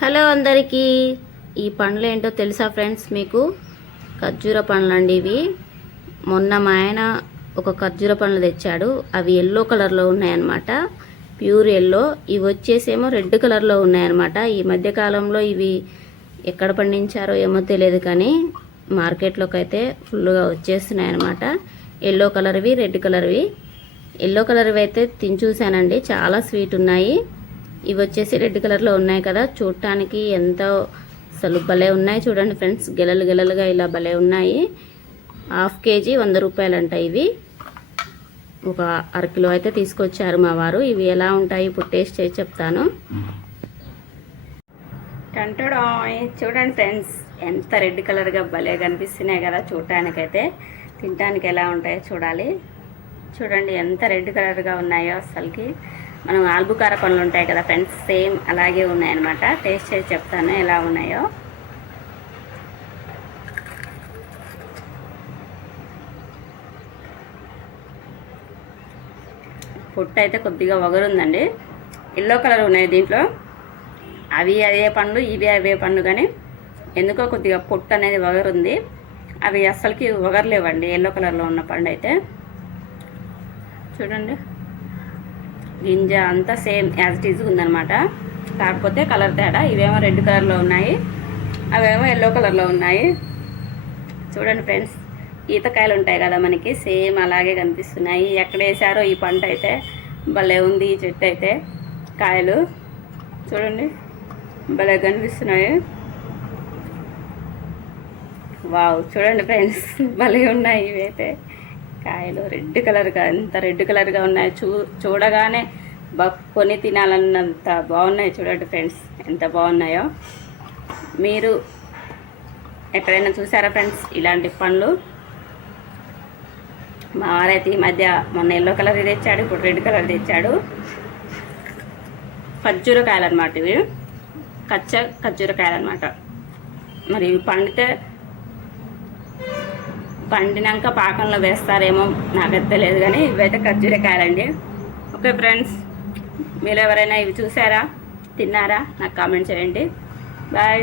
Hello అందరికీ. ఈ పండ్లు ఏంటో తెలుసా ఫ్రెండ్స్ మీకు? ఖర్జూర పండ్లు అండి ఇవి. మొన్న మా ఆయన ఒక ఖర్జూర పండ్లు తెచ్చాడు. అవి ఎల్లో కలర్లో ఉన్నాయన్నమాట. Pure yellow. ఇవి వచ్చేసేమో రెడ్ కలర్లో ఉన్నాయన్నమాట. ఈ మధ్యకాలంలో ఇవి ఎక్కడ పండించారో ఏమో తెలియదు కానీ మార్కెట్లోకి అయితే ఫుల్గా వచ్చేస్తున్నాయి అనమాట ఎల్లో కలర్వి రెడ్ కలర్వి. ఎల్లో కలర్వి అయితే తిని చూశానండి. చాలా స్వీట్ ఉన్నాయి. ఇవి వచ్చేసి రెడ్ కలర్లో ఉన్నాయి కదా. చూడటానికి ఎంతో అసలు భలే ఉన్నాయి చూడండి ఫ్రెండ్స్. గెలలు గెలలుగా ఇలా భలే ఉన్నాయి. హాఫ్ కేజీ వంద రూపాయలంట ఇవి. ఒక అరకిలో అయితే తీసుకొచ్చారు మా వారు. ఇవి ఎలా ఉంటాయి? ఇప్పుడు టేస్ట్ చేసి చెప్తాను. టంటడాయ్ చూడండి ఫ్రెండ్స్ ఎంత రెడ్ కలర్గా భలే కనిపిస్తున్నాయి కదా చూడటానికైతే తినడానికి ఎలా ఉంటాయో చూడాలి. చూడండి ఎంత రెడ్ కలర్గా ఉన్నాయో అసలుకి. మనం ఆల్బుకార పండ్లు ఉంటాయి కదా ఫ్రెండ్స్ సేమ్ అలాగే ఉన్నాయన్నమాట. టేస్ట్ చేసి చెప్తాను ఎలా ఉన్నాయో. పొట్టు అయితే కొద్దిగా వగరుందండి. ఎల్లో కలర్ ఉన్నాయి దీంట్లో. అవి అదే పండ్లు ఇవి అవే పండు కానీ ఎందుకో కొద్దిగా పొట్టు అనేది వగరుంది. అవి అస్సలకి వగరలేవండి ఎల్లో కలర్లో ఉన్న పండు అయితే. చూడండి. గింజ అంతా సేమ్ యాజ్ ఇట్ ఈజ్ ఉందనమాట కాకపోతే కలర్ తేడా. ఇవేమో రెడ్ కలర్లో ఉన్నాయి. అవేమో ఎల్లో కలర్లో ఉన్నాయి. చూడండి ఫ్రెండ్స్ ఈతకాయలు ఉంటాయి కదా మనకి సేమ్ అలాగే కనిపిస్తున్నాయి. ఎక్కడ వేసారో ఈ పంట అయితే భలే ఉంది ఈ చెట్టు అయితే. కాయలు చూడండి భలే కనిపిస్తున్నాయి. వావ్ చూడండి ఫ్రెండ్స్ భలే ఉన్నాయి ఇవైతే. కాయలు రెడ్ కలర్గా ఎంత రెడ్ కలర్గా ఉన్నాయి. చూ చూడగానే బా కొని తినాలన్నంత బాగున్నాయి చూడండి ఫ్రెండ్స్. ఎంత బాగున్నాయో. మీరు ఎక్కడైనా చూసారా ఫ్రెండ్స్ ఇలాంటి పండ్లు? మా వారైతే ఈ మధ్య మొన్న ఎల్లో కలర్ తెచ్చాడు ఇప్పుడు రెడ్ కలర్ తెచ్చాడు. ఖర్జూరకాయలు అనమాట ఇవి. కచ్చ ఖర్జూరకాయలు అనమాట మరి ఇవి పండితే పండినాక పాకంలో వేస్తారేమో నాకు తెలియదు కానీ ఇవైతే ఖర్జూరకాయలండి ఓకే ఫ్రెండ్స్ మీరు ఎవరైనా ఇవి చూసారా తిన్నారా నాకు కామెంట్ చేయండి. బాయ్.